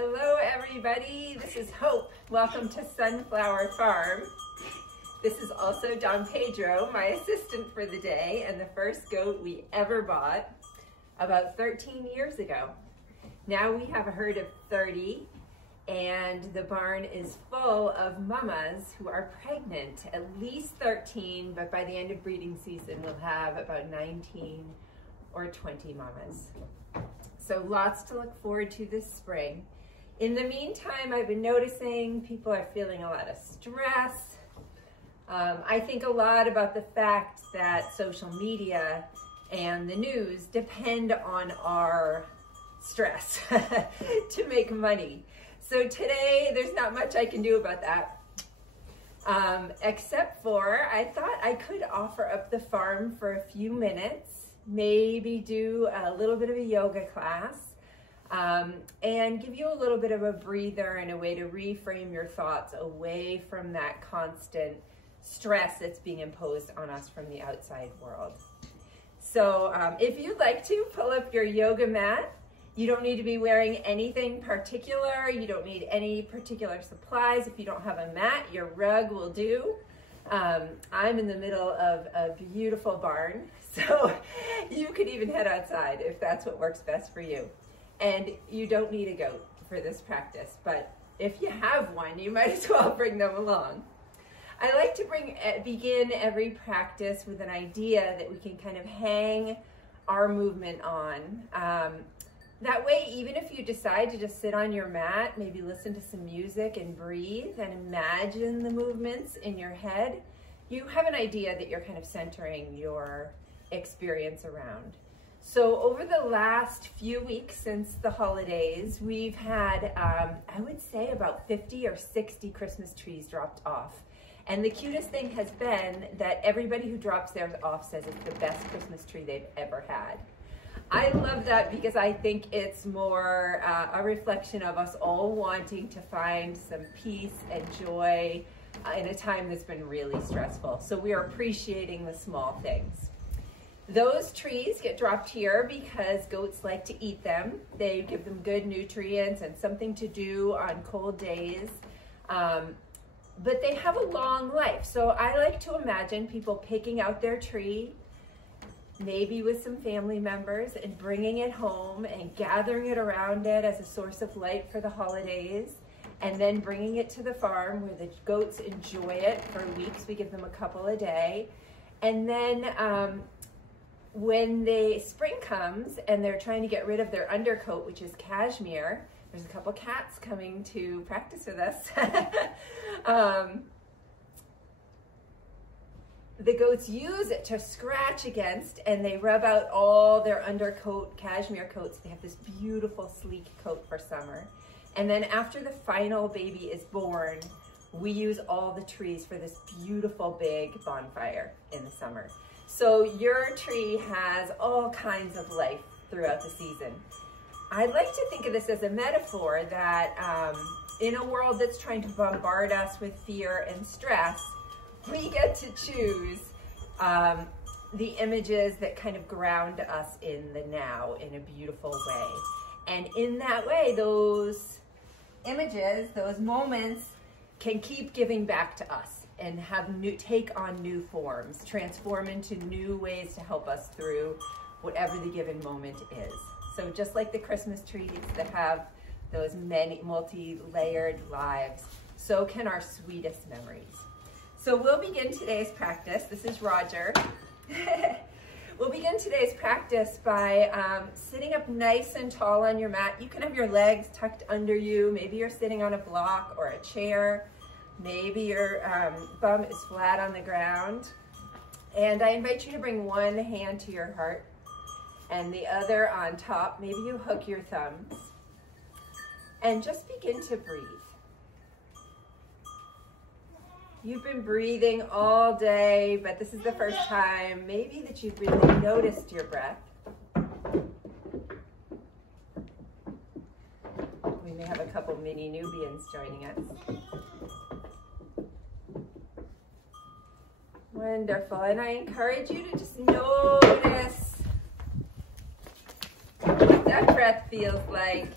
Hello everybody, this is Hope. Welcome to Sunflower Farm. This is also Don Pedro, my assistant for the day, and the first goat we ever bought about 13 years ago. Now we have a herd of 30 and the barn is full of mamas who are pregnant, at least 13, but by the end of breeding season we'll have about 19 or 20 mamas. So lots to look forward to this spring. In the meantime, I've been noticing people are feeling a lot of stress. I think a lot about the fact that social media and the news depend on our stress to make money. So today, there's not much I can do about that. Except for, I thought I could offer up the farm for a few minutes, maybe do a little bit of a yoga class, and give you a little bit of a breather and a way to reframe your thoughts away from that constant stress that's being imposed on us from the outside world. So if you'd like to, pull up your yoga mat. You don't need to be wearing anything particular. You don't need any particular supplies. If you don't have a mat, your rug will do. I'm in the middle of a beautiful barn, so you could even head outside if that's what works best for you. And you don't need a goat for this practice, but if you have one, you might as well bring them along. I like to begin every practice with an idea that we can kind of hang our movement on. That way, even if you decide to just sit on your mat, maybe listen to some music and breathe and imagine the movements in your head, you have an idea that you're kind of centering your experience around. So over the last few weeks since the holidays, we've had, I would say about 50 or 60 Christmas trees dropped off. And the cutest thing has been that everybody who drops theirs off says it's the best Christmas tree they've ever had. I love that because I think it's more a reflection of us all wanting to find some peace and joy in a time that's been really stressful. So we are appreciating the small things. Those trees get dropped here because goats like to eat them. They give them good nutrients and something to do on cold days. But they have a long life. So I like to imagine people picking out their tree, maybe with some family members, and bringing it home and gathering it around it as a source of light for the holidays, and then bringing it to the farm where the goats enjoy it for weeks. We give them a couple a day. And then when the spring comes and they're trying to get rid of their undercoat, which is cashmere, there's a couple cats coming to practice with us. The goats use it to scratch against, and they rub out all their undercoat, cashmere coats. They have this beautiful sleek coat for summer. And then after the final baby is born, we use all the trees for this beautiful big bonfire in the summer. So your tree has all kinds of life throughout the season. I'd like to think of this as a metaphor that in a world that's trying to bombard us with fear and stress, we get to choose the images that kind of ground us in the now in a beautiful way. And in that way, those images, those moments can keep giving back to us and have take on new forms, transform into new ways to help us through whatever the given moment is. So just like the Christmas trees that have those many multi-layered lives, so can our sweetest memories. So we'll begin today's practice. This is Roger. We'll begin today's practice by sitting up nice and tall on your mat. You can have your legs tucked under you. Maybe you're sitting on a block or a chair. Maybe your bum is flat on the ground. And I invite you to bring one hand to your heart and the other on top. Maybe you hook your thumbs. And just begin to breathe. You've been breathing all day, but this is the first time maybe that you've really noticed your breath. We may have a couple mini Nubians joining us. Wonderful, and I encourage you to just notice what that breath feels like.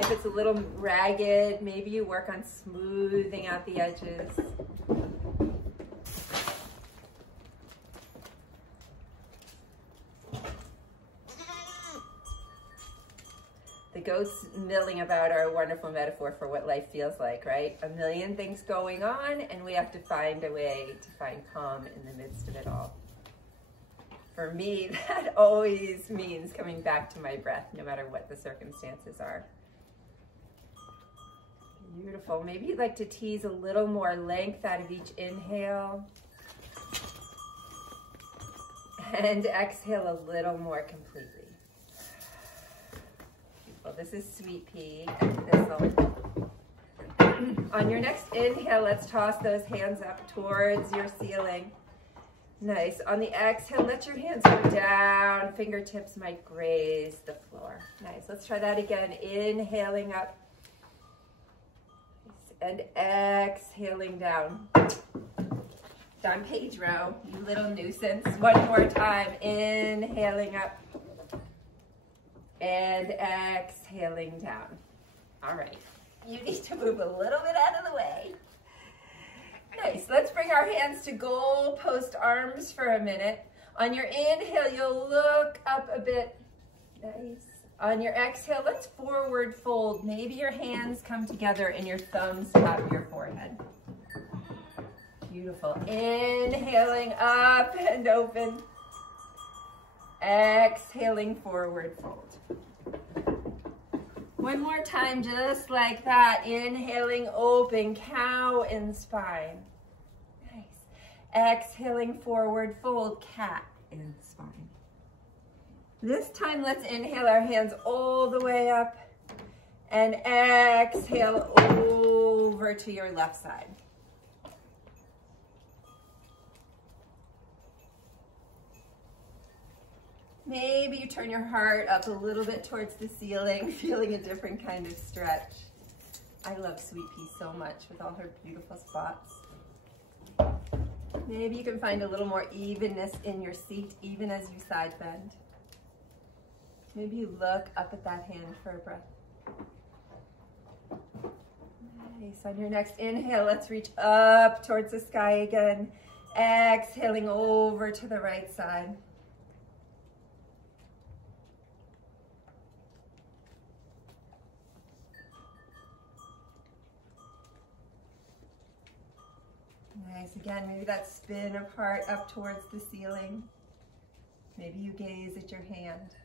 If it's a little ragged, maybe you work on smoothing out the edges. The goats milling about are a wonderful metaphor for what life feels like, right? A million things going on, and we have to find a way to find calm in the midst of it all. For me, that always means coming back to my breath, no matter what the circumstances are. Beautiful. Maybe you'd like to tease a little more length out of each inhale. And exhale a little more completely. Beautiful. This is Sweet Pea. On your next inhale, let's toss those hands up towards your ceiling. Nice. On the exhale, let your hands go down. Fingertips might graze the floor. Nice. Let's try that again. Inhaling up. And exhaling down. Don Pedro, you little nuisance. One more time. Inhaling up. And exhaling down. All right. You need to move a little bit out of the way. Nice. Let's bring our hands to goal post arms for a minute. On your inhale, you'll look up a bit. Nice. On your exhale, let's forward fold. Maybe your hands come together and your thumbs tap your forehead. Beautiful. Inhaling up and open. Exhaling, forward fold. One more time, just like that. Inhaling, open, cow in spine. Nice. Exhaling, forward fold, cat in spine. This time, let's inhale our hands all the way up and exhale over to your left side. Maybe you turn your heart up a little bit towards the ceiling, feeling a different kind of stretch. I love Sweet Pea so much with all her beautiful spots. Maybe you can find a little more evenness in your seat, even as you side bend. Maybe you look up at that hand for a breath. Nice. On your next inhale, let's reach up towards the sky again. Exhaling over to the right side. Nice. Again, maybe that spin of heart up towards the ceiling. Maybe you gaze at your hand.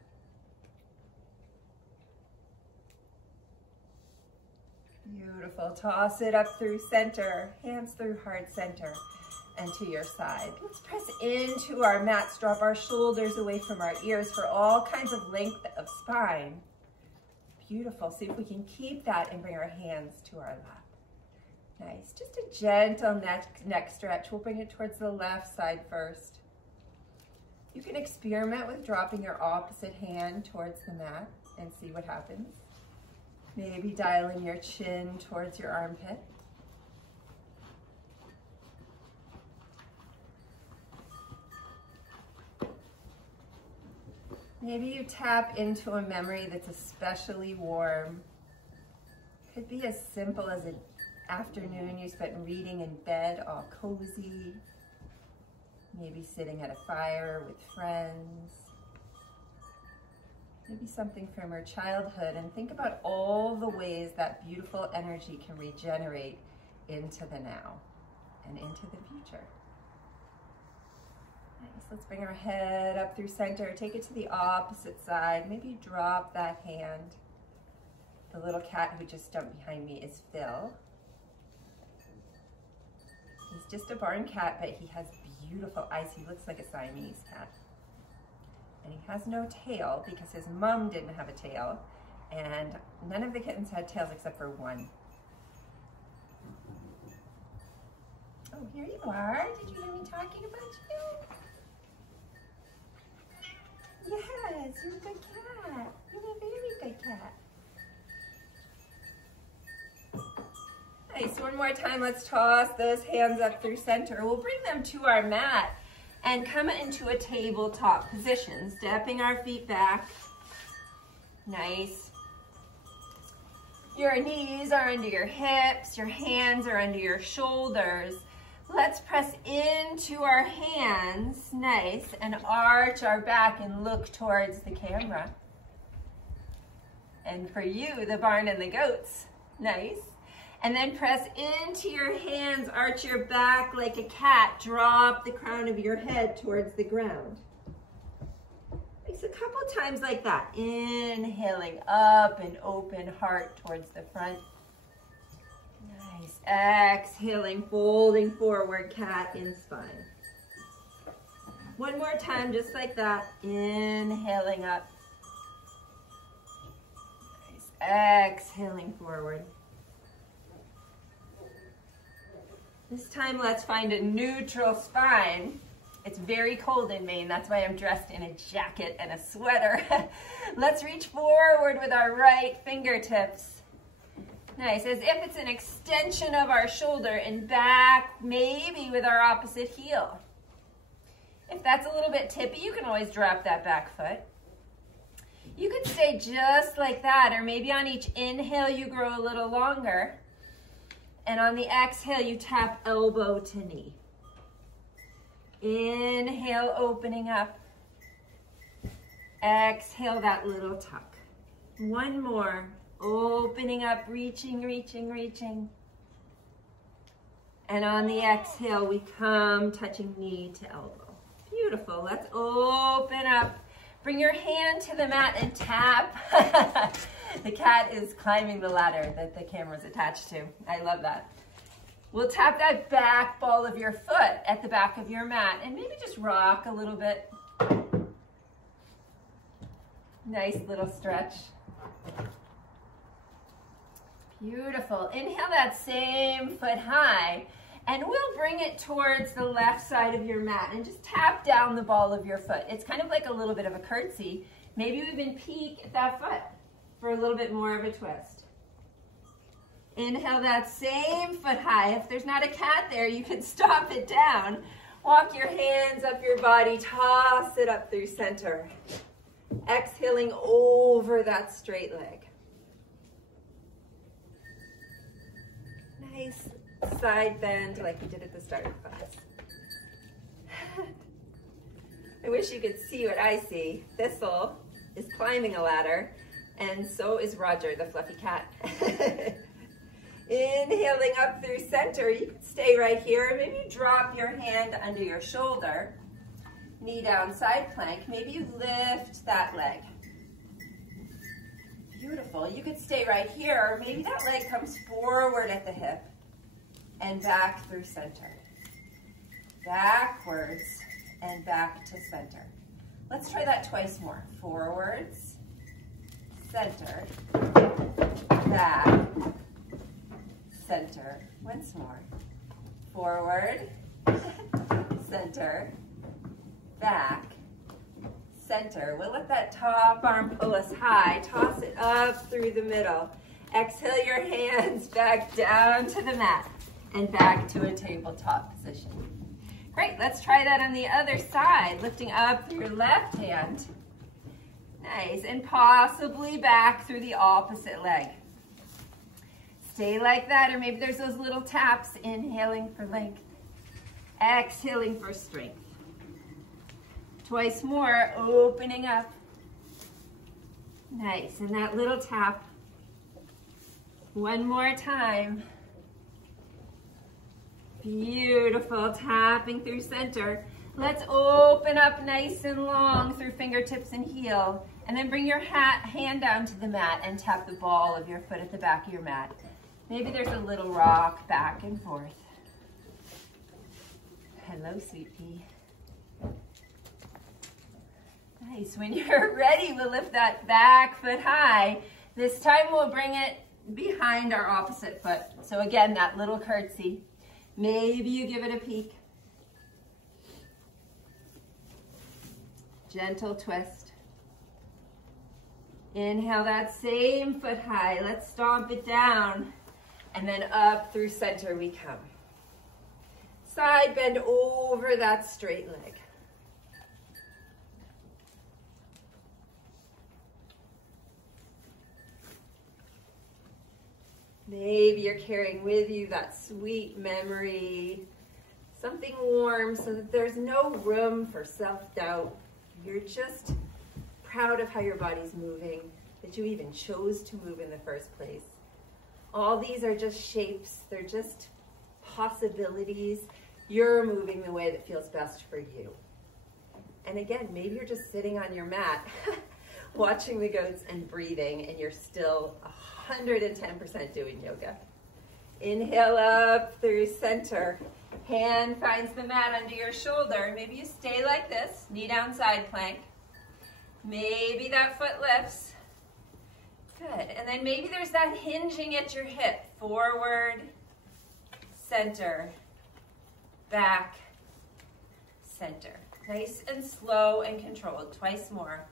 Beautiful. Toss it up through center, hands through heart center and to your side. Let's press into our mats, drop our shoulders away from our ears for all kinds of length of spine. Beautiful. See if we can keep that and bring our hands to our lap. Nice. Just a gentle neck stretch. We'll bring it towards the left side first. You can experiment with dropping your opposite hand towards the mat and see what happens. Maybe dialing your chin towards your armpit. Maybe you tap into a memory that's especially warm. Could be as simple as an afternoon you spent reading in bed, all cozy. Maybe sitting at a fire with friends. Maybe something from your childhood, and think about all the ways that beautiful energy can regenerate into the now and into the future. Nice. Let's bring our head up through center. Take it to the opposite side. Maybe drop that hand. The little cat who just jumped behind me is Phil. He's just a barn cat, but he has beautiful eyes. He looks like a Siamese cat. And he has no tail because his mom didn't have a tail, and none of the kittens had tails except for one. Oh, here you are. Did you hear me talking about you? Yes, you're a good cat. You're a very good cat. Nice. One more time. Let's toss those hands up through center. We'll bring them to our mat and come into a tabletop position, stepping our feet back. Nice. Your knees are under your hips, your hands are under your shoulders. Let's press into our hands, nice, and arch our back and look towards the camera. And for you, the barn and the goats, nice. And then press into your hands, arch your back like a cat, drop the crown of your head towards the ground. Nice, a couple times like that. Inhaling up and open heart towards the front. Nice, exhaling, folding forward, cat in spine. One more time, just like that. Inhaling up. Nice, exhaling forward. This time, let's find a neutral spine. It's very cold in Maine. That's why I'm dressed in a jacket and a sweater. Let's reach forward with our right fingertips. Nice, as if it's an extension of our shoulder and back, maybe with our opposite heel. If that's a little bit tippy, you can always drop that back foot. You could stay just like that, or maybe on each inhale, you grow a little longer. And on the exhale, you tap elbow to knee. Inhale, opening up. Exhale, that little tuck. One more. Opening up, reaching, reaching, reaching. And on the exhale, we come touching knee to elbow. Beautiful. Let's open up. Bring your hand to the mat and tap. The cat is climbing the ladder that the camera's attached to. I love that. We'll tap that back ball of your foot at the back of your mat and maybe just rock a little bit. Nice little stretch. Beautiful. Inhale that same foot high, and we'll bring it towards the left side of your mat and just tap down the ball of your foot. It's kind of like a little bit of a curtsy. Maybe we even peek at that foot for a little bit more of a twist. Inhale that same foot high. If there's not a cat there, you can stomp it down. Walk your hands up your body, toss it up through center. Exhaling over that straight leg. Nice side bend like we did at the start of class. I wish you could see what I see. Thistle is climbing a ladder, and so is Roger, the fluffy cat. Inhaling up through center. You can stay right here. Maybe drop your hand under your shoulder. Knee down, side plank. Maybe you lift that leg. Beautiful. You could stay right here, or maybe that leg comes forward at the hip and back through center. Backwards and back to center. Let's try that twice more. Forwards, center, back, center. Once more. Forward, center, back, center. We'll let that top arm pull us high. Toss it up through the middle. Exhale your hands back down to the mat and back to a tabletop position. Great, let's try that on the other side. Lifting up through your left hand. Nice, and possibly back through the opposite leg. Stay like that, or maybe there's those little taps. Inhaling for length. Exhaling for strength. Twice more, opening up. Nice, and that little tap. One more time. Beautiful, tapping through center. Let's open up nice and long through fingertips and heel. And then bring your hand down to the mat and tap the ball of your foot at the back of your mat. Maybe there's a little rock back and forth. Hello, sweet pea. Nice. When you're ready, we'll lift that back foot high. This time we'll bring it behind our opposite foot. So again, that little curtsy. Maybe you give it a peek. Gentle twist. Inhale that same foot high. Let's stomp it down. And then up through center we come. Side bend over that straight leg. Maybe you're carrying with you that sweet memory, something warm so that there's no room for self-doubt. You're just proud of how your body's moving, that you even chose to move in the first place. All these are just shapes. They're just possibilities. You're moving the way that feels best for you. And again, maybe you're just sitting on your mat watching the goats and breathing, and you're still 110% doing yoga. Inhale up through center. Hand finds the mat under your shoulder. Maybe you stay like this, knee down side plank. Maybe that foot lifts. Good. And then maybe there's that hinging at your hip. Forward, center, back, center. Nice and slow and controlled. Twice more.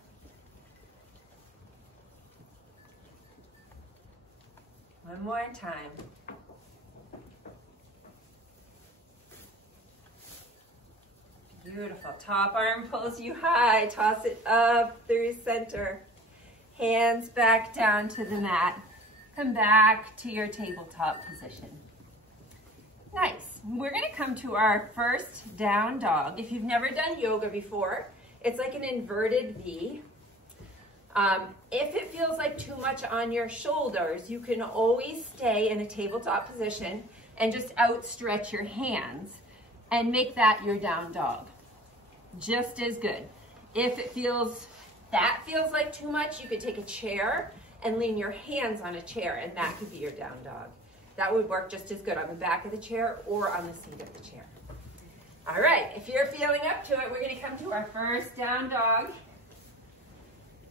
One more time. Beautiful. Top arm pulls you high. Toss it up through center. Hands back down to the mat. Come back to your tabletop position. Nice. We're going to come to our first down dog. If you've never done yoga before, it's like an inverted V. If it feels like too much on your shoulders, you can always stay in a tabletop position and just outstretch your hands and make that your down dog. Just as good. If it feels like too much, you could take a chair and lean your hands on a chair, and that could be your down dog. That would work just as good on the back of the chair or on the seat of the chair. All right, if you're feeling up to it, we're going to come to our first down dog.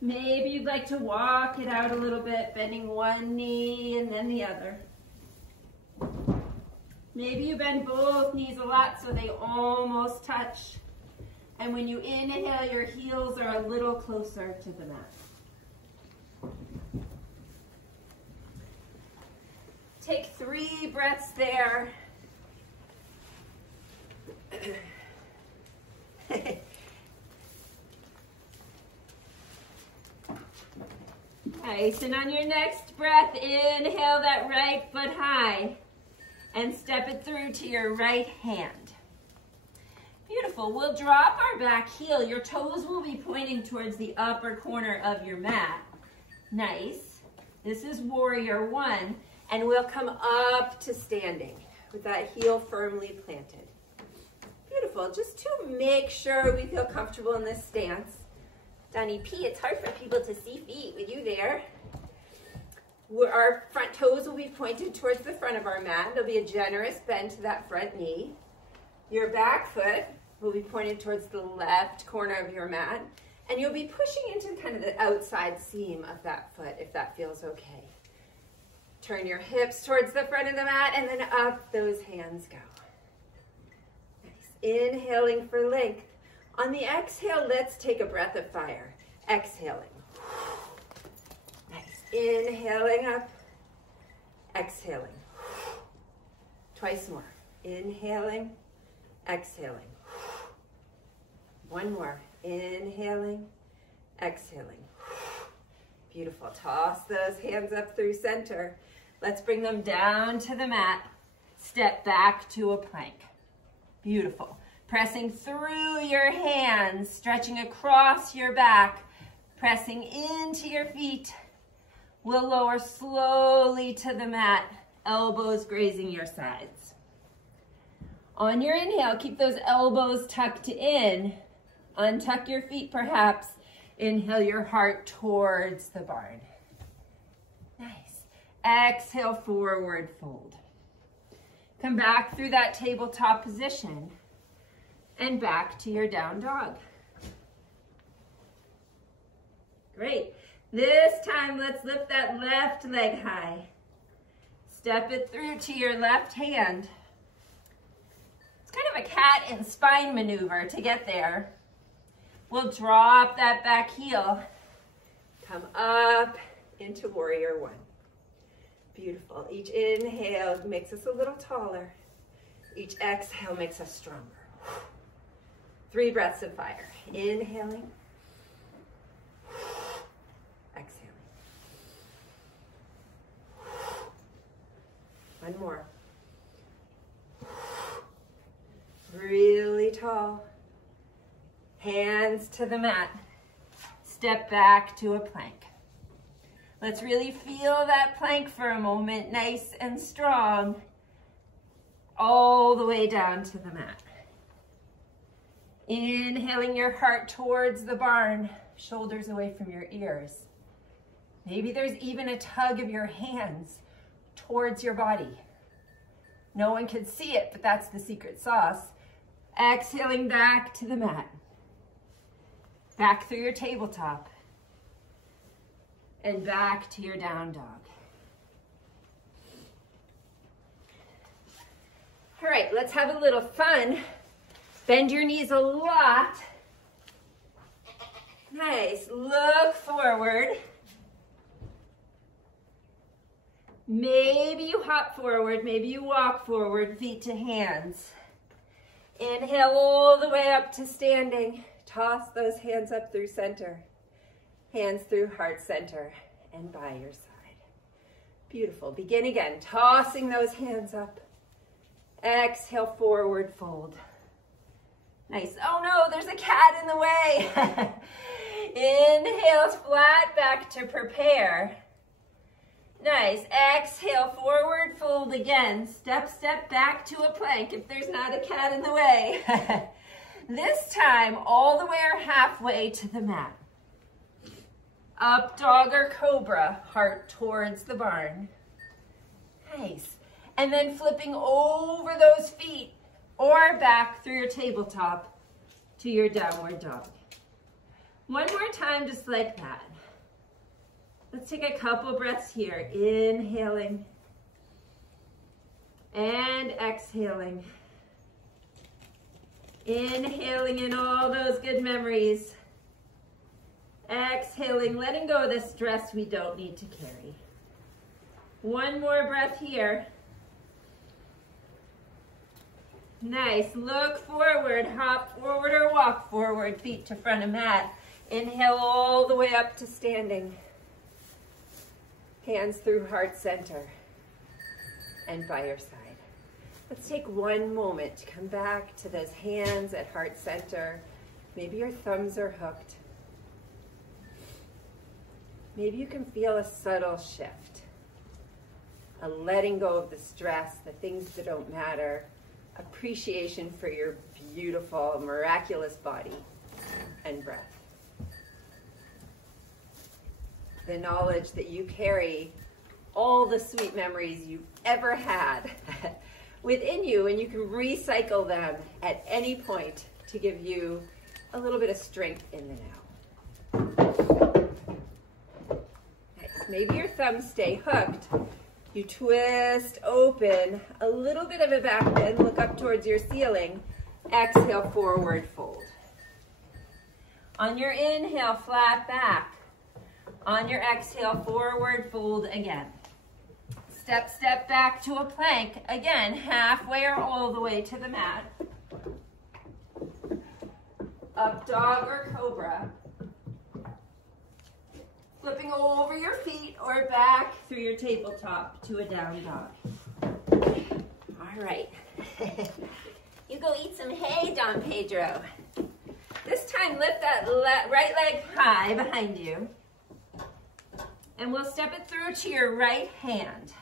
Maybe you'd like to walk it out a little bit, bending one knee and then the other. Maybe you bend both knees a lot so they almost touch. And when you inhale, your heels are a little closer to the mat. Take 3 breaths there. Nice, and on your next breath, inhale that right foot high and step it through to your right hand. Beautiful. We'll drop our back heel. Your toes will be pointing towards the upper corner of your mat. Nice. This is warrior 1, and we'll come up to standing with that heel firmly planted. Beautiful. Just to make sure we feel comfortable in this stance. Donnie P, it's hard for people to see feet with you there. Our front toes will be pointed towards the front of our mat. There'll be a generous bend to that front knee. Your back foot will be pointed towards the left corner of your mat, and you'll be pushing into kind of the outside seam of that foot if that feels okay. Turn your hips towards the front of the mat, and then up those hands go. Nice. Inhaling for length. On the exhale, let's take a breath of fire. Exhaling. Nice. Inhaling up. Exhaling. Twice more. Inhaling. Exhaling. One more. Inhaling. Exhaling. Beautiful. Toss those hands up through center. Let's bring them down to the mat. Step back to a plank. Beautiful. Pressing through your hands, stretching across your back, pressing into your feet. We'll lower slowly to the mat, elbows grazing your sides. On your inhale, keep those elbows tucked in. Untuck your feet perhaps. Inhale your heart towards the barn. Nice. Exhale, forward fold. Come back through that tabletop position and back to your down dog. Great. This time, let's lift that left leg high. Step it through to your left hand. It's kind of a cat and spine maneuver to get there. We'll drop that back heel. Come up into warrior 1. Beautiful. Each inhale makes us a little taller. Each exhale makes us stronger. 3 breaths of fire. Inhaling. Exhaling. One more. Really tall. Hands to the mat. Step back to a plank. Let's really feel that plank for a moment, nice and strong, all the way down to the mat. Inhaling your heart towards the barn, shoulders away from your ears. Maybe there's even a tug of your hands towards your body. No one can see it, but that's the secret sauce. Exhaling back to the mat. Back through your tabletop. And back to your down dog. All right, let's have a little fun. Bend your knees a lot. Nice, look forward. Maybe you hop forward, maybe you walk forward, feet to hands. Inhale all the way up to standing. Toss those hands up through center. Hands through heart center and by your side. Beautiful. Begin again, tossing those hands up. Exhale, forward fold. Nice. Oh no, there's a cat in the way. Inhale, flat back to prepare. Nice. Exhale, forward fold again. Step back to a plank if there's not a cat in the way. This time, all the way or halfway to the mat. Up dog or cobra, heart towards the barn. Nice. And then flipping over those feet or back through your tabletop to your downward dog. One more time, just like that. Let's take a couple breaths here. Inhaling and exhaling. Inhaling in all those good memories. Exhaling, letting go of the stress we don't need to carry. One more breath here. Nice, look forward, hop forward or walk forward, feet to front of mat. Inhale all the way up to standing. Hands through heart center and by your side. Let's take one moment to come back to those hands at heart center. Maybe your thumbs are hooked. Maybe you can feel a subtle shift, a letting go of the stress, the things that don't matter, appreciation for your beautiful, miraculous body and breath. The knowledge that you carry all the sweet memories you've ever had within you, and you can recycle them at any point to give you a little bit of strength in the now. Nice. Maybe your thumbs stay hooked. You twist open, a little bit of a back bend, look up towards your ceiling. Exhale, forward fold. On your inhale, flat back. On your exhale, forward fold again. Step back to a plank. Again, halfway or all the way to the mat. Up dog or cobra. Flipping over your feet or back through your tabletop to a down dog. All right. You go eat some hay, Don Pedro. This time lift that right leg high behind you. And we'll step it through to your right hand.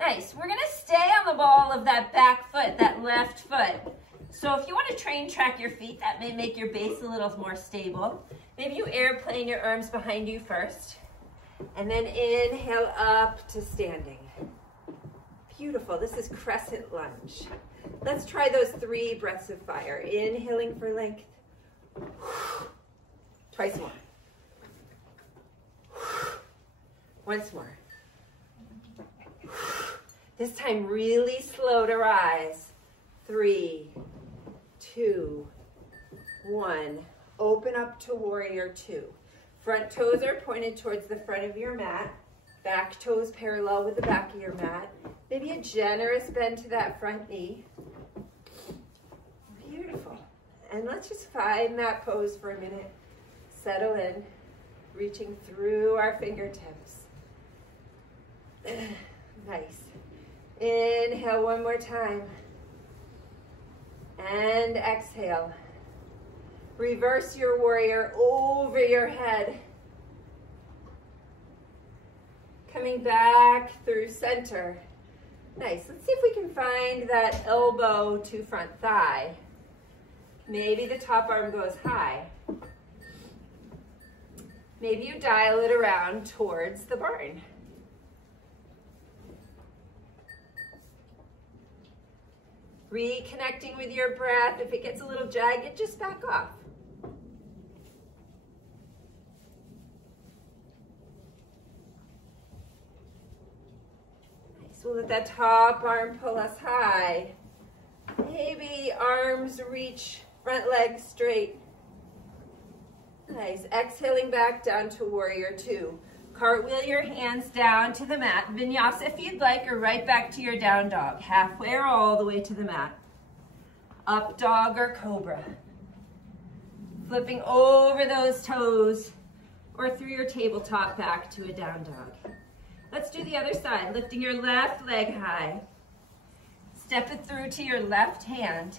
Nice. We're going to stay on the ball of that back foot, that left foot. So if you want to train track your feet, that may make your base a little more stable. Maybe you airplane your arms behind you first. And then inhale up to standing. Beautiful. This is crescent lunge. Let's try those 3 breaths of fire. Inhaling for length. Twice more. Once more. This time really slow to rise. 3, 2, 1. Open up to warrior 2. Front toes are pointed towards the front of your mat. Back toes parallel with the back of your mat. Maybe a generous bend to that front knee. Beautiful. And let's just find that pose for a minute. Settle in, reaching through our fingertips. Nice. Inhale one more time. And exhale. Reverse your warrior over your head. Coming back through center. Nice. Let's see if we can find that elbow to front thigh. Maybe the top arm goes high. Maybe you dial it around towards the barn. Reconnecting with your breath. If it gets a little jagged, just back off. Nice. We'll let that top arm pull us high. Maybe arms reach, front leg straight. Nice. Exhaling back down to warrior two. Cartwheel your hands down to the mat. Vinyasa if you'd like, or right back to your down dog. Halfway or all the way to the mat. Up dog or cobra. Flipping over those toes or through your tabletop back to a down dog. Let's do the other side. Lifting your left leg high. Step it through to your left hand.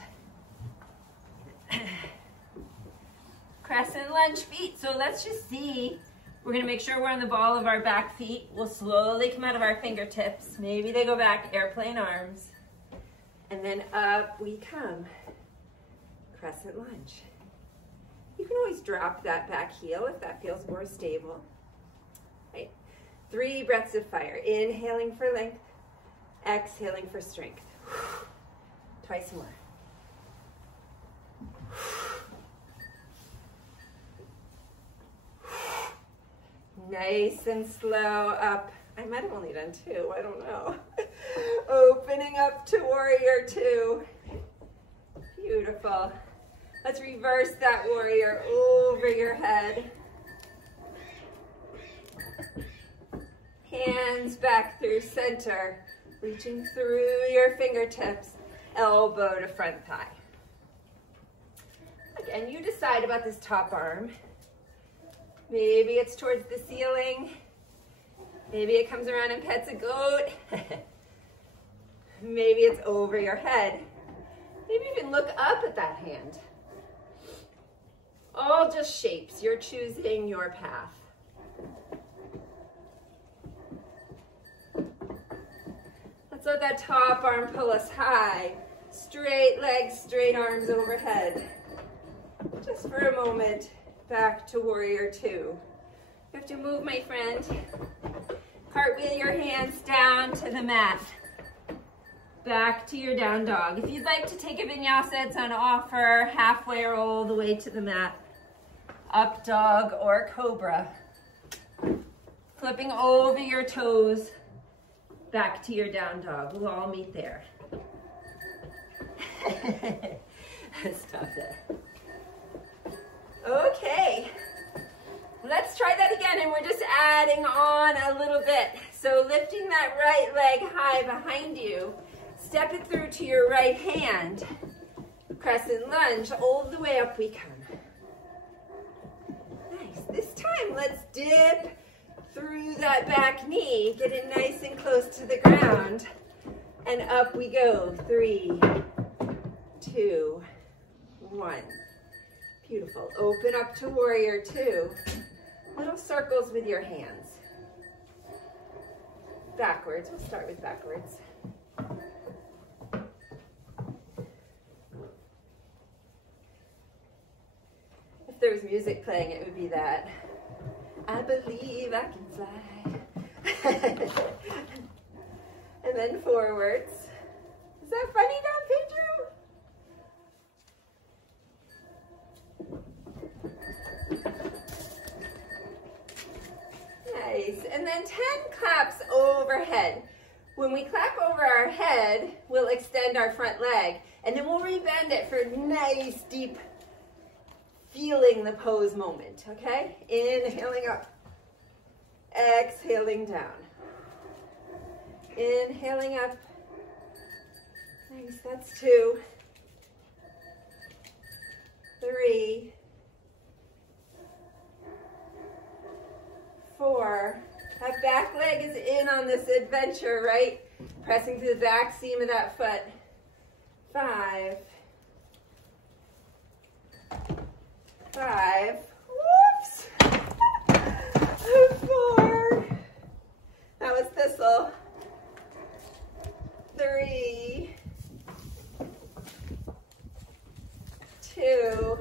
Crescent lunge feet. So let's just see. We're gonna make sure we're on the ball of our back feet. We'll slowly come out of our fingertips. Maybe they go back, airplane arms. And then up we come. Crescent lunge. You can always drop that back heel if that feels more stable. Right. 3 breaths of fire. Inhaling for length, exhaling for strength. Twice more. Nice and slow up. I might have only done 2, I don't know. Opening up to warrior 2. Beautiful. Let's reverse that warrior over your head. Hands back through center, reaching through your fingertips, elbow to front thigh. Again, you decide about this top arm. Maybe it's towards the ceiling. Maybe it comes around and pets a goat. Maybe it's over your head. Maybe you can look up at that hand. All just shapes. You're choosing your path. Let's let that top arm pull us high. Straight legs, straight arms overhead. Just for a moment. Back to warrior 2. You have to move, my friend. Cartwheel your hands down to the mat. Back to your down dog. If you'd like to take a vinyasa, it's on offer, halfway or all the way to the mat. Up dog or cobra. Flipping over your toes, back to your down dog. We'll all meet there. Stop there. Okay, let's try that again, and we're just adding on a little bit. So lifting that right leg high behind you, step it through to your right hand. Crescent lunge, all the way up we come. Nice. This time, let's dip through that back knee, get it nice and close to the ground, and up we go. 3, 2, 1. Beautiful. Open up to warrior 2. Little circles with your hands. Backwards. We'll start with backwards. If there was music playing, it would be that. I believe I can fly. And then forwards. Is that funny, Don Pedro? Nice. And then 10 claps overhead. When we clap over our head, we'll extend our front leg, and then we'll rebend it for nice, deep, feeling the pose moment, okay? Inhaling up, exhaling down. Inhaling up. Nice, that's 2, 3, 4. That back leg is in on this adventure, right? Pressing through the back seam of that foot. 5. 5. Whoops. 4. That was thistle. 3. 2.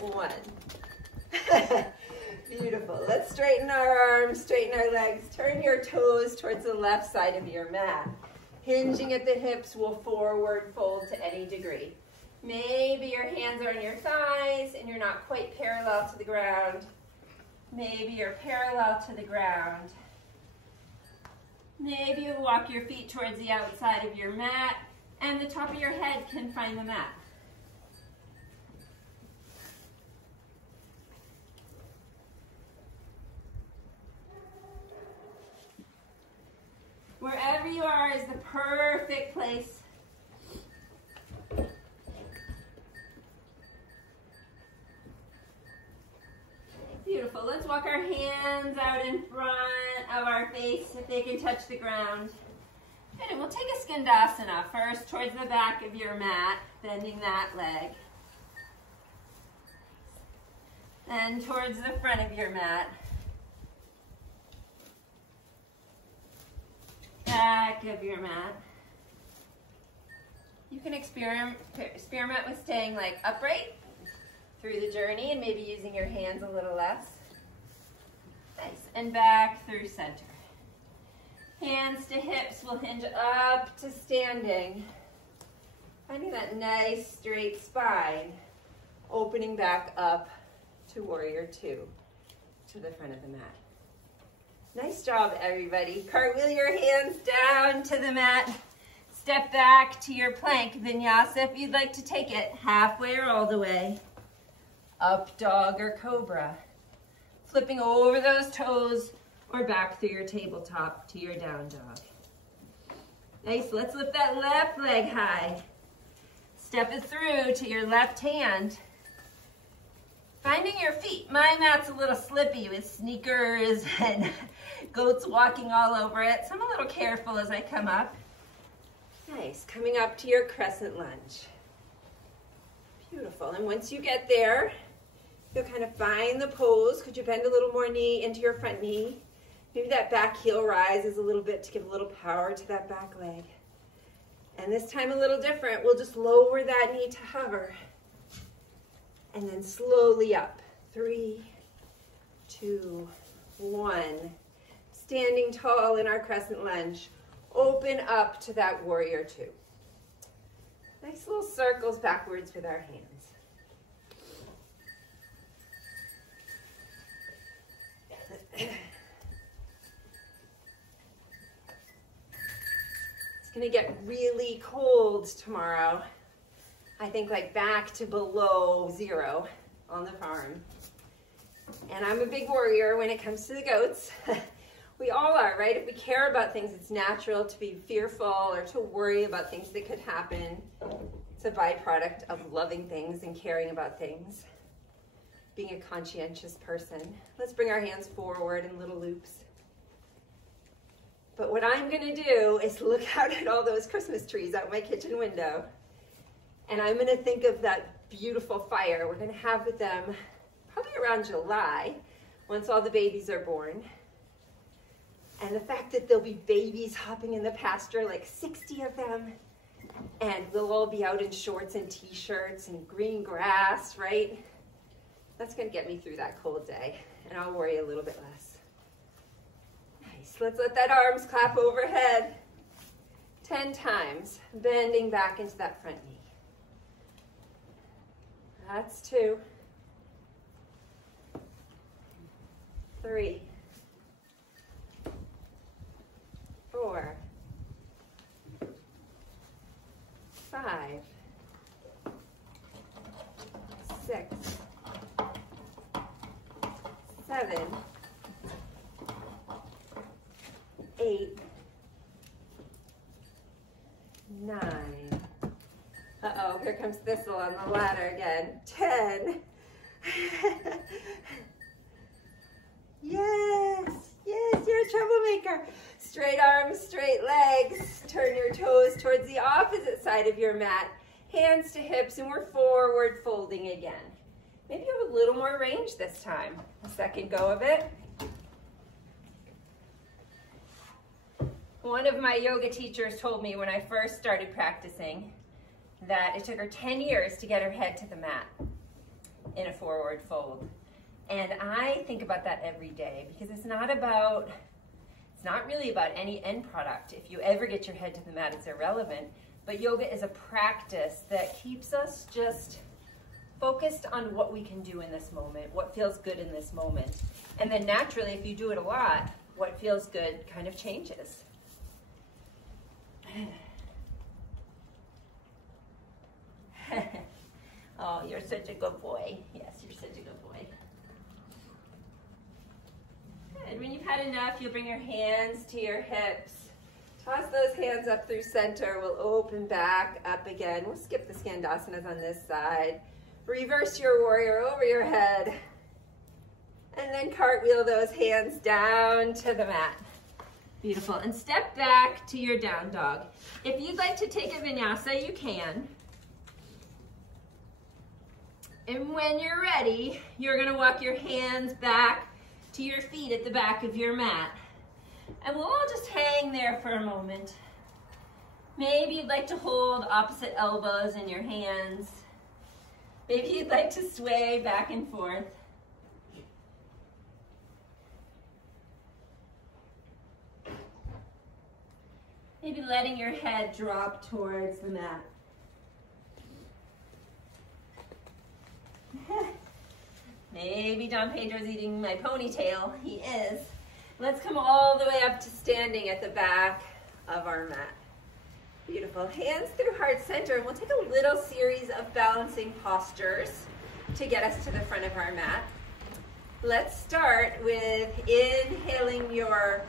1. Beautiful. Let's straighten our arms, straighten our legs. Turn your toes towards the left side of your mat. Hinging at the hips will forward fold to any degree. Maybe your hands are on your thighs and you're not quite parallel to the ground. Maybe you're parallel to the ground. Maybe you walk your feet towards the outside of your mat and the top of your head can find the mat. Wherever you are is the perfect place. Beautiful. Let's walk our hands out in front of our face if they can touch the ground. Good, and we'll take a Skandasana first towards the back of your mat, bending that leg. Then towards the front of your mat. Back of your mat. You can experiment with staying like upright through the journey and maybe using your hands a little less. Nice. And back through center. Hands to hips will hinge up to standing. Finding that nice straight spine. Opening back up to warrior 2 to the front of the mat. Nice job, everybody. Cartwheel your hands down to the mat. Step back to your plank vinyasa if you'd like to take it halfway or all the way. Up dog or cobra. Flipping over those toes or back through your tabletop to your down dog. Nice, let's lift that left leg high. Step it through to your left hand. Finding your feet. My mat's a little slippy with sneakers and goats walking all over it, so I'm a little careful as I come up. Nice, coming up to your crescent lunge. Beautiful, and once you get there, you'll kind of find the pose. Could you bend a little more knee into your front knee? Maybe that back heel rises a little bit to give a little power to that back leg. And this time a little different. We'll just lower that knee to hover. And then slowly up. 3, 2, 1. Standing tall in our crescent lunge. Open up to that warrior 2. Nice little circles backwards with our hands. It's gonna get really cold tomorrow. I think like back to below 0 on the farm. And I'm a big warrior when it comes to the goats. We all are, right? If we care about things, it's natural to be fearful or to worry about things that could happen. It's a byproduct of loving things and caring about things. Being a conscientious person. Let's bring our hands forward in little loops. But what I'm gonna do is look out at all those Christmas trees out my kitchen window. And I'm gonna think of that beautiful fire we're gonna have with them probably around July, once all the babies are born. And the fact that there'll be babies hopping in the pasture, like 60 of them, and we'll all be out in shorts and t-shirts and green grass, right? That's gonna get me through that cold day, and I'll worry a little bit less. Nice, let's let that arms clap overhead. 10 times, bending back into that front knee. That's 2. 3. 4. 5. 6. 7. 8. 9. Uh-oh, here comes Thistle on the ladder again. 10. Yes, yes, you're a troublemaker. maker. Straight arms, straight legs. Turn your toes towards the opposite side of your mat. Hands to hips, and we're forward folding again. Maybe you have a little more range this time. A second go of it. One of my yoga teachers told me when I first started practicing that it took her 10 years to get her head to the mat in a forward fold. And I think about that every day because it's not really about any end product. If you ever get your head to the mat, it's irrelevant. But yoga is a practice that keeps us just focused on what we can do in this moment, what feels good in this moment. And then naturally, if you do it a lot, what feels good kind of changes. Oh, you're such a good boy. Yes, you're such a good boy. Good. When you've had enough, you'll bring your hands to your hips. Toss those hands up through center. We'll open back up again. We'll skip the Skandasanas on this side. Reverse your warrior over your head. And then cartwheel those hands down to the mat. Beautiful. And step back to your down dog. If you'd like to take a vinyasa, you can. And when you're ready, you're going to walk your hands back to your feet at the back of your mat. And we'll all just hang there for a moment. Maybe you'd like to hold opposite elbows in your hands. Maybe you'd like to sway back and forth. Maybe letting your head drop towards the mat. Maybe Don Pedro's eating my ponytail. He is. Let's come all the way up to standing at the back of our mat. Beautiful. Hands through heart center. And we'll take a little series of balancing postures to get us to the front of our mat. Let's start with inhaling your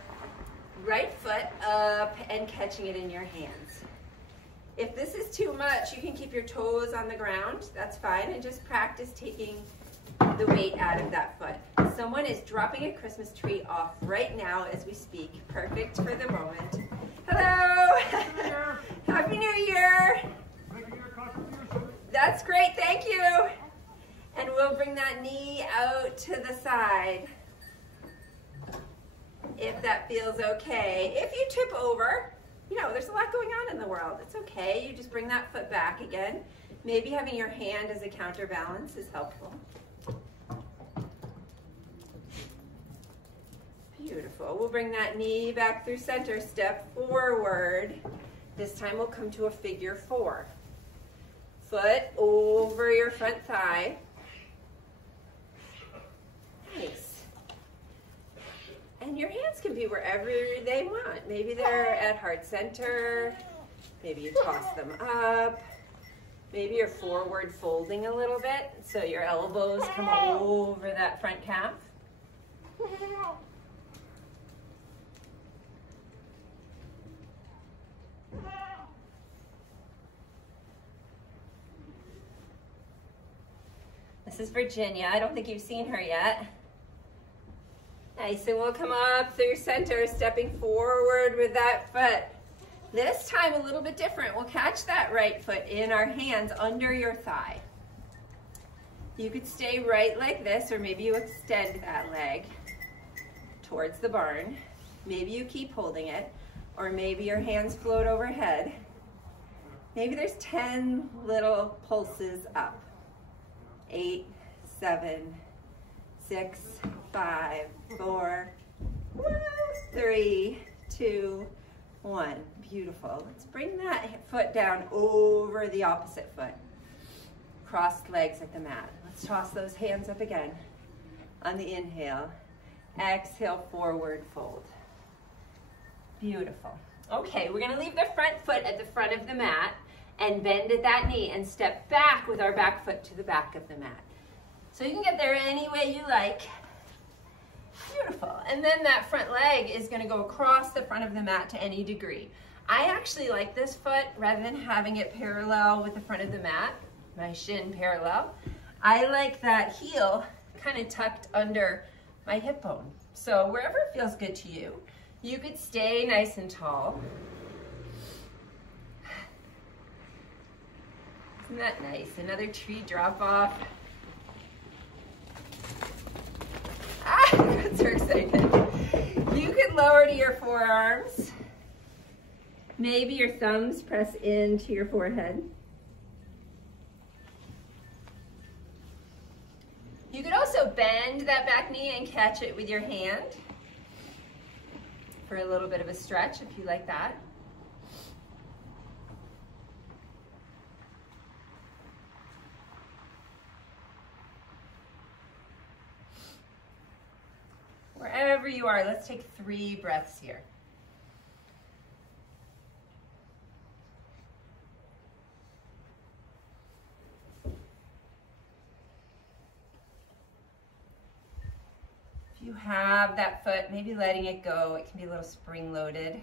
right foot up and catching it in your hands. If this is too much, you can keep your toes on the ground. That's fine. And just practice taking the weight out of that foot. Someone is dropping a Christmas tree off right now as we speak. Perfect for the moment. Hello! Happy New Year! That's great, thank you. And we'll bring that knee out to the side. If that feels okay. If you tip over, you know, there's a lot going on in the world. It's okay, you just bring that foot back again. Maybe having your hand as a counterbalance is helpful. Beautiful. We'll bring that knee back through center, step forward. This time we'll come to a figure four. Foot over your front thigh. Nice. And your hands can be wherever they want. Maybe they're at heart center. Maybe you toss them up. Maybe you're forward folding a little bit so your elbows come over that front calf. This is Virginia. I don't think you've seen her yet. Nice, and we'll come up through center, stepping forward with that foot. This time a little bit different. We'll catch that right foot in our hands under your thigh. You could stay right like this, or maybe you extend that leg towards the barn. Maybe you keep holding it, or maybe your hands float overhead. Maybe there's 10 little pulses up. 8, 7, 6, 5, 4, 3, 2, 1. Beautiful. Let's bring that foot down over the opposite foot. Crossed legs at the mat. Let's toss those hands up again. On the inhale, exhale, forward fold. Beautiful. Okay, we're going to leave the front foot at the front of the mat and bend at that knee and step back with our back foot to the back of the mat. So you can get there any way you like. Beautiful. And then that front leg is going to go across the front of the mat to any degree. I actually like this foot rather than having it parallel with the front of the mat, my shin parallel. I like that heel kind of tucked under my hip bone. So wherever it feels good to you, You could stay nice and tall. Isn't that nice? Another tree drop off. Ah, I got so excited. You could lower to your forearms. Maybe your thumbs press into your forehead. You could also bend that back knee and catch it with your hand for a little bit of a stretch if you like that. Wherever you are, let's take 3 breaths here. If you have that foot, maybe letting it go. It can be a little spring-loaded.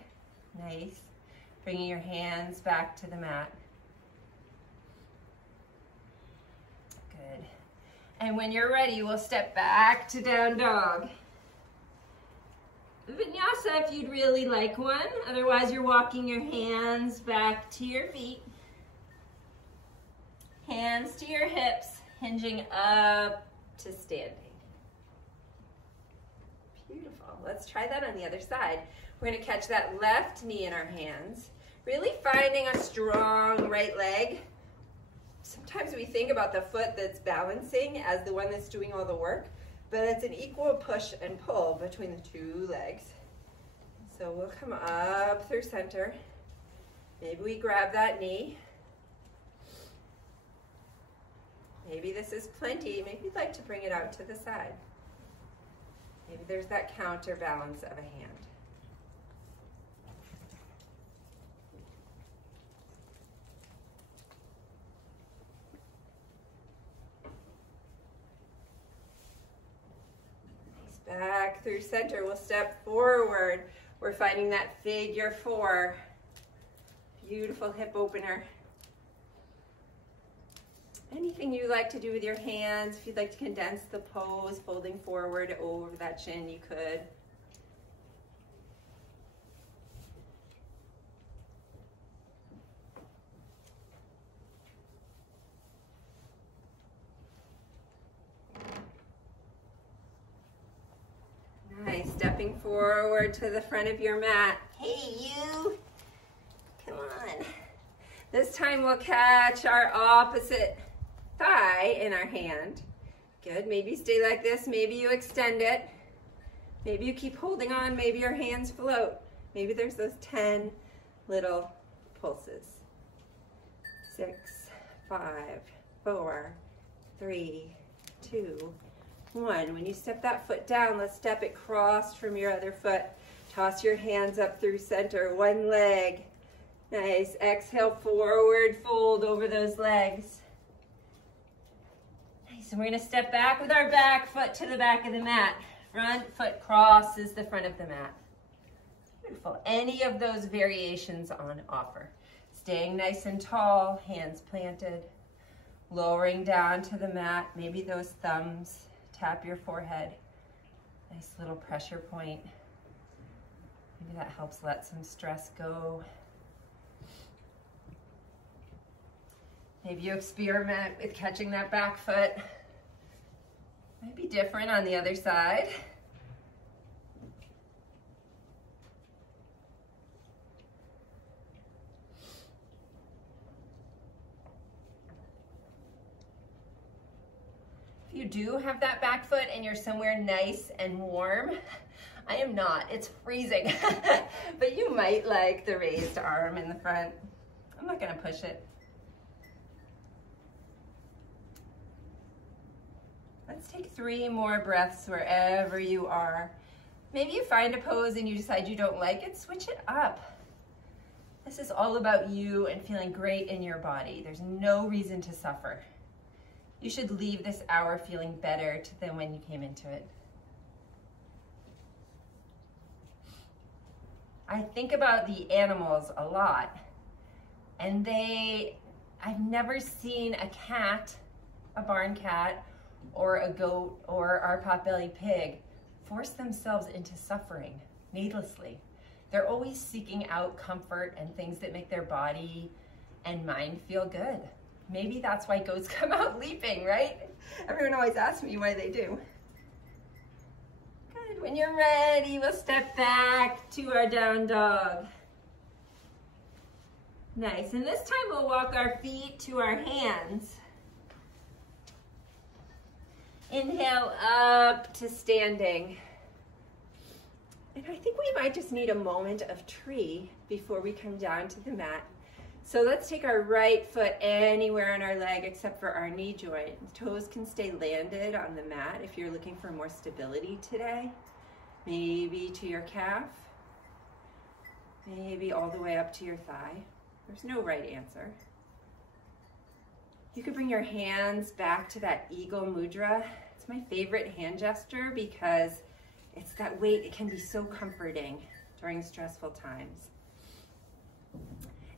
Nice. Bringing your hands back to the mat. Good. And when you're ready, we'll step back to down dog. Vinyasa if you'd really like one. Otherwise, you're walking your hands back to your feet. Hands to your hips, hinging up to standing. Beautiful. Let's try that on the other side. We're going to catch that left knee in our hands, really finding a strong right leg. Sometimes we think about the foot that's balancing as the one that's doing all the work, but it's an equal push and pull between the 2 legs. So we'll come up through center. Maybe we grab that knee. Maybe this is plenty. Maybe you'd like to bring it out to the side. Maybe there's that counterbalance of a hand. Nice. Back through center. We'll step forward. We're finding that figure 4. Beautiful hip opener. Anything you like to do with your hands, if you'd like to condense the pose, folding forward over that chin, you could. Nice, stepping forward to the front of your mat. Hey, you, come on. This time we'll catch our opposite thigh in our hand. Good, maybe stay like this, maybe you extend it. Maybe you keep holding on, maybe your hands float. Maybe there's those 10 little pulses. 6, 5, 4, 3, 2, 1. When you step that foot down, let's step it crossed from your other foot. Toss your hands up through center, one leg. Nice, exhale, forward fold over those legs. Nice, and we're gonna step back with our back foot to the back of the mat. Front foot crosses the front of the mat. Beautiful, any of those variations on offer. Staying nice and tall, hands planted. Lowering down to the mat, maybe those thumbs tap your forehead. Nice little pressure point. Maybe that helps let some stress go. Maybe you experiment with catching that back foot. Might be different on the other side. If you do have that back foot and you're somewhere nice and warm, I am not, it's freezing. But you might like the raised arm in the front. I'm not gonna push it. Let's take 3 more breaths wherever you are. Maybe you find a pose and you decide you don't like it, switch it up. This is all about you and feeling great in your body. There's no reason to suffer. You should leave this hour feeling better than when you came into it. I think about the animals a lot, and I've never seen a cat, a barn cat, or a goat, or our potbelly pig force themselves into suffering. needlessly. They're always seeking out comfort and things that make their body and mind feel good. Maybe that's why goats come out leaping, right? Everyone always asks me why they do. Good, when you're ready, we'll step back to our down dog. Nice, and this time we'll walk our feet to our hands. Inhale up to standing. And I think we might just need a moment of tree before we come down to the mat. So let's take our right foot anywhere on our leg except for our knee joint. Toes can stay landed on the mat if you're looking for more stability today. Maybe to your calf. Maybe all the way up to your thigh. There's no right answer. You could bring your hands back to that eagle mudra. It's my favorite hand gesture because it's that weight. It can be so comforting during stressful times.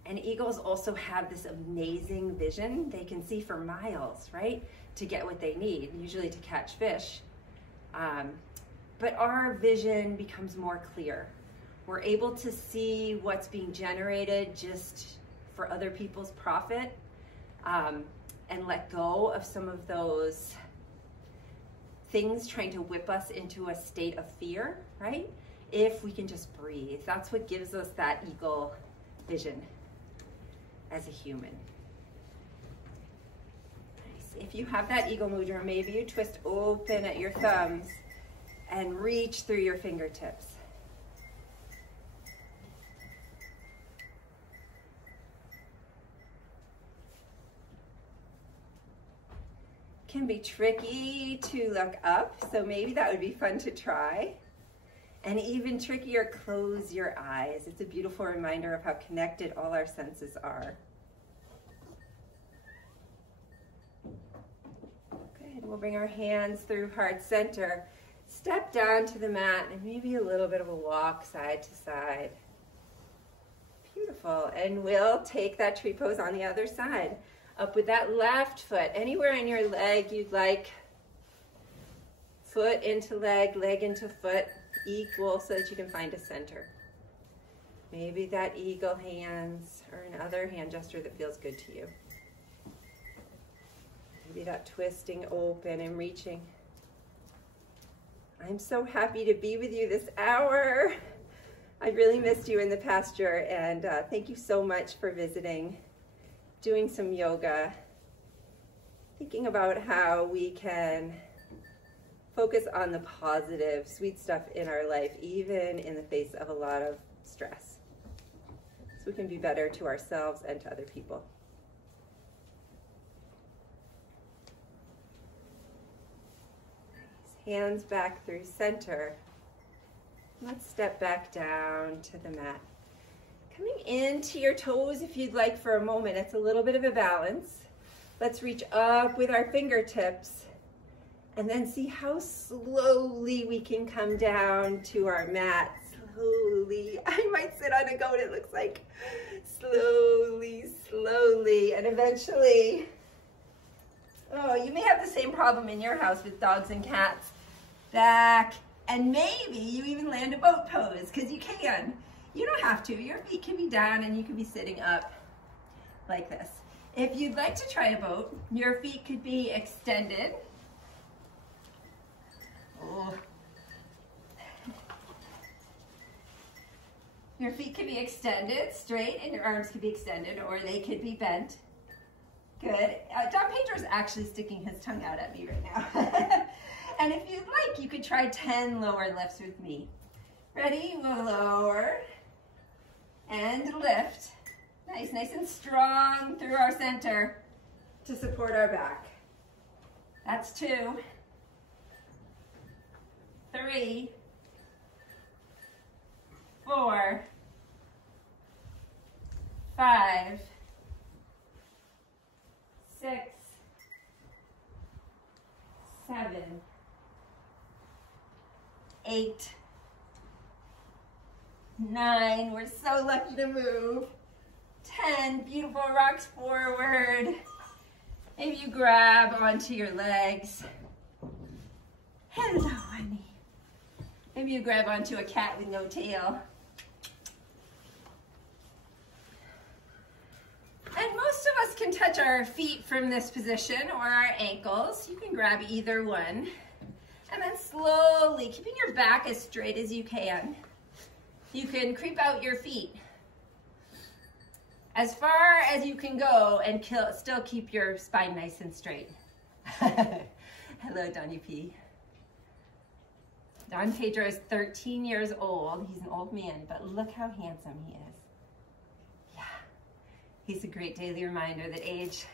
And eagles also have this amazing vision. They can see for miles, right? To get what they need, usually to catch fish. But our vision becomes more clear. We're able to see what's being generated just for other people's profit, and let go of some of those things trying to whip us into a state of fear, right? If we can just breathe. That's what gives us that eagle vision as a human. Nice. If you have that eagle mudra, maybe you twist open at your thumbs and reach through your fingertips. Can be tricky to look up, so maybe that would be fun to try. And even trickier, close your eyes. It's a beautiful reminder of how connected all our senses are. Good, we'll bring our hands through heart center. Step down to the mat and maybe a little bit of a walk side to side. Beautiful, and we'll take that tree pose on the other side. Up with that left foot, anywhere in your leg you'd like. Foot into leg, leg into foot, equal so that you can find a center. Maybe that eagle hands or another hand gesture that feels good to you. Maybe that twisting open and reaching. I'm so happy to be with you this hour. I really missed you in the pasture, and thank you so much for visiting. Doing some yoga, thinking about how we can focus on the positive, sweet stuff in our life, even in the face of a lot of stress, so we can be better to ourselves and to other people. Hands back through center. Let's step back down to the mat. Coming into your toes if you'd like for a moment. It's a little bit of a balance. Let's reach up with our fingertips and then see how slowly we can come down to our mat. Slowly. I might sit on a goat, it looks like. Slowly, slowly, and eventually. Oh, you may have the same problem in your house with dogs and cats. Back, and maybe you even land a boat pose, because you can. You don't have to. Your feet can be down and you can be sitting up like this. If you'd like to try a boat, your feet could be extended. Oh. Your feet could be extended straight and your arms could be extended, or they could be bent. Good. Don Pedro's actually sticking his tongue out at me right now. And if you'd like, you could try 10 lower lifts with me. Ready? We'll lower and lift. Nice, nice and strong through our center to support our back. That's 2, 3, 4, 5, 6, 7, 8, 9, we're so lucky to move. 10, beautiful rocks forward. Maybe you grab onto your legs. Hello, honey. Maybe you grab onto a cat with no tail. And most of us can touch our feet from this position or our ankles. You can grab either one. And then slowly, keeping your back as straight as you can, you can creep out your feet as far as you can go and still keep your spine nice and straight. Hello, Donnie P. Don Pedro is 13 years old. He's an old man, but look how handsome he is. Yeah, he's a great daily reminder that age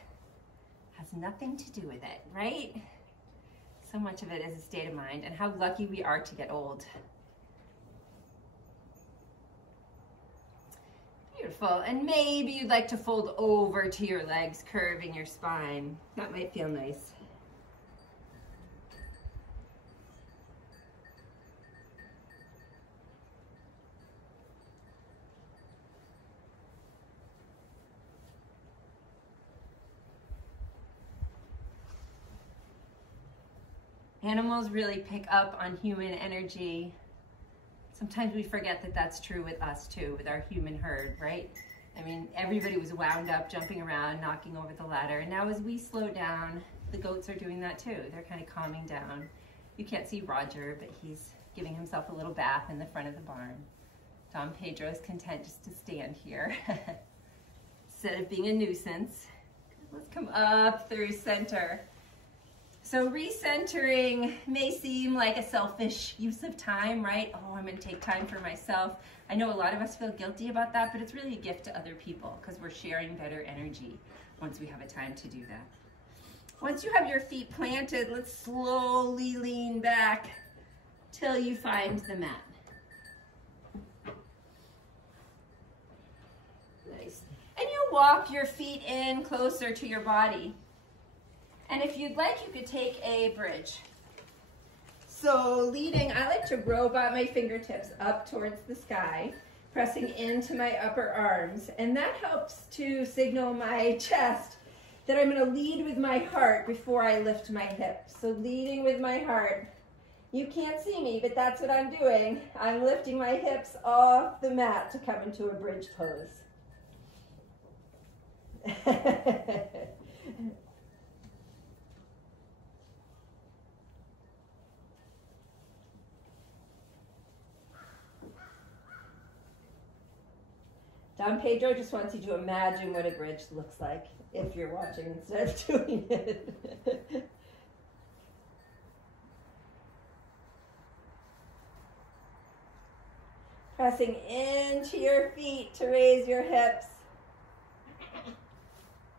has nothing to do with it, right? So much of it is a state of mind, and how lucky we are to get old. Beautiful, and maybe you'd like to fold over to your legs, curving your spine. That might feel nice. Animals really pick up on human energy. Sometimes we forget that that's true with us too, with our human herd, right? I mean, everybody was wound up, jumping around, knocking over the ladder. And now as we slow down, the goats are doing that too. They're kind of calming down. You can't see Roger, but he's giving himself a little bath in the front of the barn. Don Pedro is content just to stand here instead of being a nuisance. Let's come up through center. So recentering may seem like a selfish use of time, right? Oh, I'm going to take time for myself. I know a lot of us feel guilty about that, but it's really a gift to other people because we're sharing better energy once we have a time to do that. Once you have your feet planted, let's slowly lean back till you find the mat. Nice. And you walk your feet in closer to your body. And if you'd like, you could take a bridge. So leading, I like to robot my fingertips up towards the sky, pressing into my upper arms. And that helps to signal my chest that I'm going to lead with my heart before I lift my hips. So leading with my heart. You can't see me, but that's what I'm doing. I'm lifting my hips off the mat to come into a bridge pose. Don Pedro just wants you to imagine what a bridge looks like if you're watching instead of doing it. Pressing into your feet to raise your hips.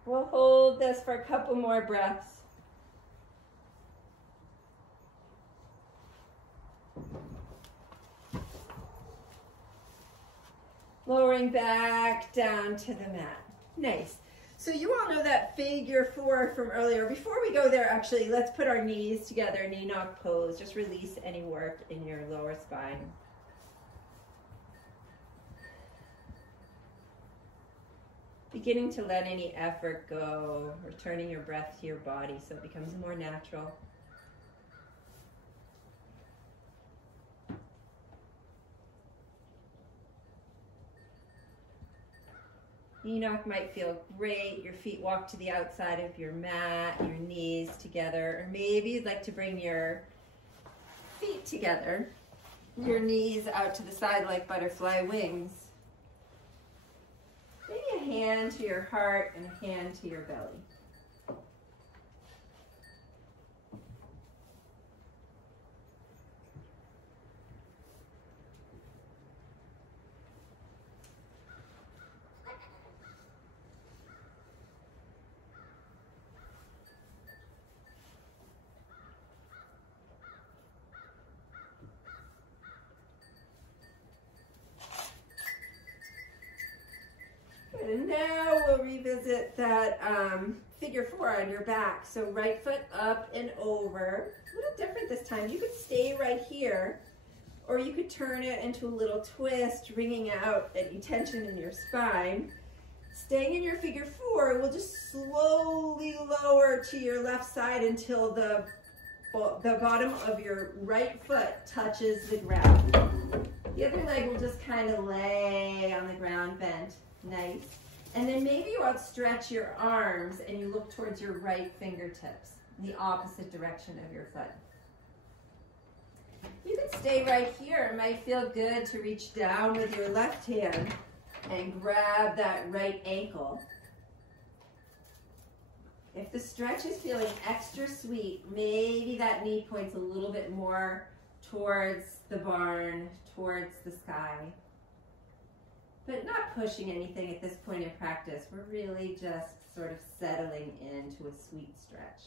We'll hold this for a couple more breaths. Lowering back down to the mat. Nice. So you all know that figure 4 from earlier. Before we go there, actually, let's put our knees together, knee knock pose. Just release any work in your lower spine. Beginning to let any effort go, returning your breath to your body so it becomes more natural. Knee knock might feel great. Your feet walk to the outside of your mat, your knees together. Or maybe you'd like to bring your feet together, your knees out to the side like butterfly wings. Maybe a hand to your heart and a hand to your belly. And now we'll revisit that figure 4 on your back. So right foot up and over. A little different this time. You could stay right here, or you could turn it into a little twist, wringing out any tension in your spine. Staying in your figure 4, we'll just slowly lower to your left side until the the bottom of your right foot touches the ground. The other leg will just kind of lay on the ground bent. Nice. And then maybe you outstretch your arms and you look towards your right fingertips, in the opposite direction of your foot. You can stay right here. It might feel good to reach down with your left hand and grab that right ankle. If the stretch is feeling extra sweet, maybe that knee points a little bit more towards the barn, towards the sky. But not pushing anything at this point in practice. We're really just sort of settling into a sweet stretch.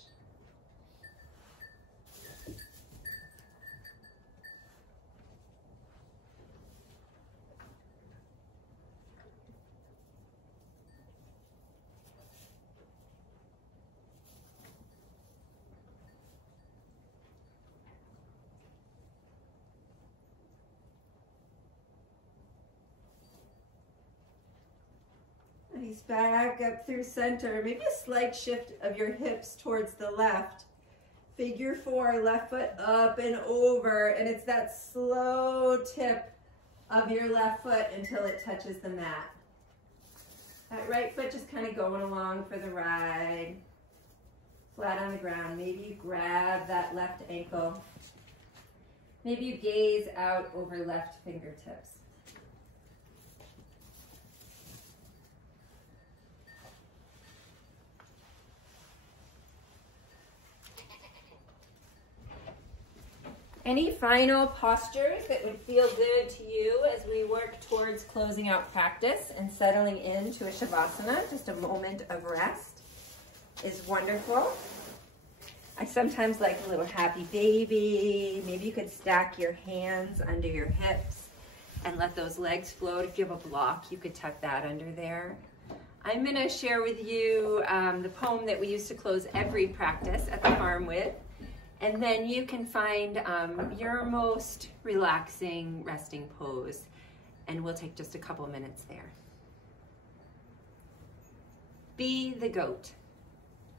Nice, back up through center. Maybe a slight shift of your hips towards the left. Figure 4, left foot up and over. And it's that slow tip of your left foot until it touches the mat. That right foot just kind of going along for the ride. Flat on the ground. Maybe you grab that left ankle. Maybe you gaze out over left fingertips. Any final postures that would feel good to you as we work towards closing out practice and settling into a Shavasana? Just a moment of rest is wonderful. I sometimes like a little happy baby. Maybe you could stack your hands under your hips and let those legs float. If you have a block, you could tuck that under there. I'm going to share with you the poem that we used to close every practice at the farm with. And then you can find your most relaxing resting pose, and we'll take just a couple minutes there. Be the goat,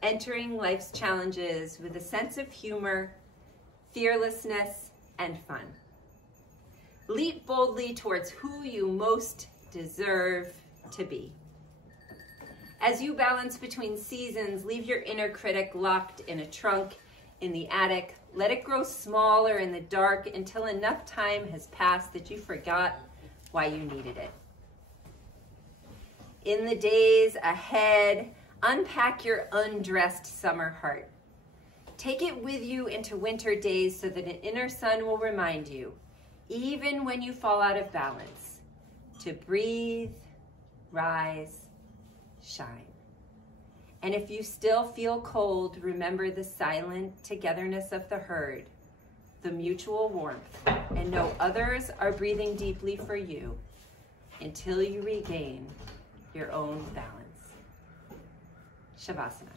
entering life's challenges with a sense of humor, fearlessness, and fun. Leap boldly towards who you most deserve to be. As you balance between seasons, leave your inner critic locked in a trunk in the attic. Let it grow smaller in the dark until enough time has passed that you forgot why you needed it. In the days ahead, unpack your undressed summer heart. Take it with you into winter days so that an inner sun will remind you, even when you fall out of balance, to breathe, rise, shine. And if you still feel cold, remember the silent togetherness of the herd, the mutual warmth, and know others are breathing deeply for you until you regain your own balance. Shavasana.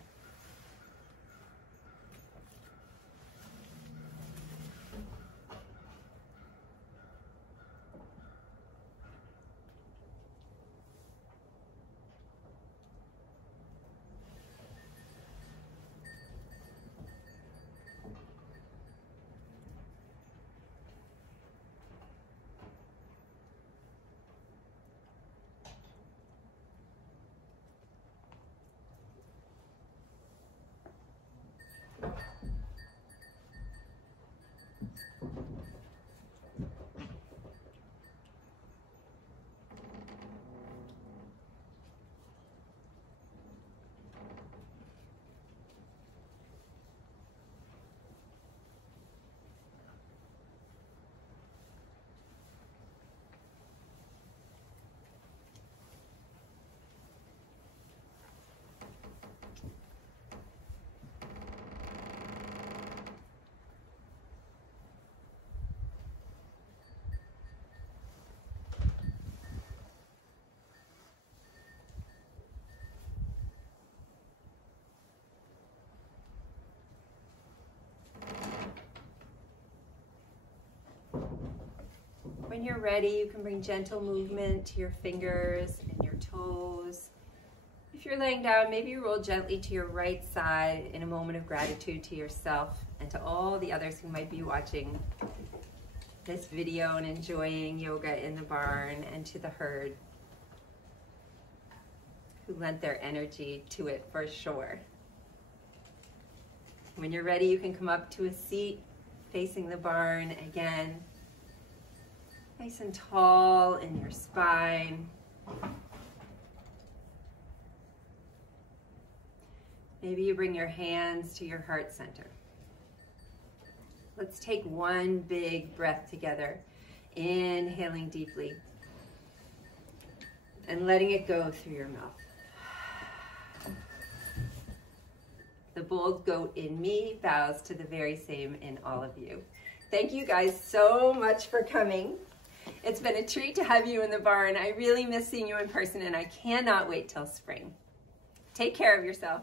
When you're ready, you can bring gentle movement to your fingers and your toes. If you're laying down, maybe roll gently to your right side in a moment of gratitude to yourself and to all the others who might be watching this video and enjoying yoga in the barn, and to the herd who lent their energy to it for sure. When you're ready, you can come up to a seat facing the barn again, nice and tall in your spine. Maybe you bring your hands to your heart center. Let's take one big breath together, inhaling deeply and letting it go through your mouth. The bold goat in me bows to the very same in all of you. Thank you guys so much for coming. It's been a treat to have you in the barn. I really miss seeing you in person, and I cannot wait till spring. Take care of yourself.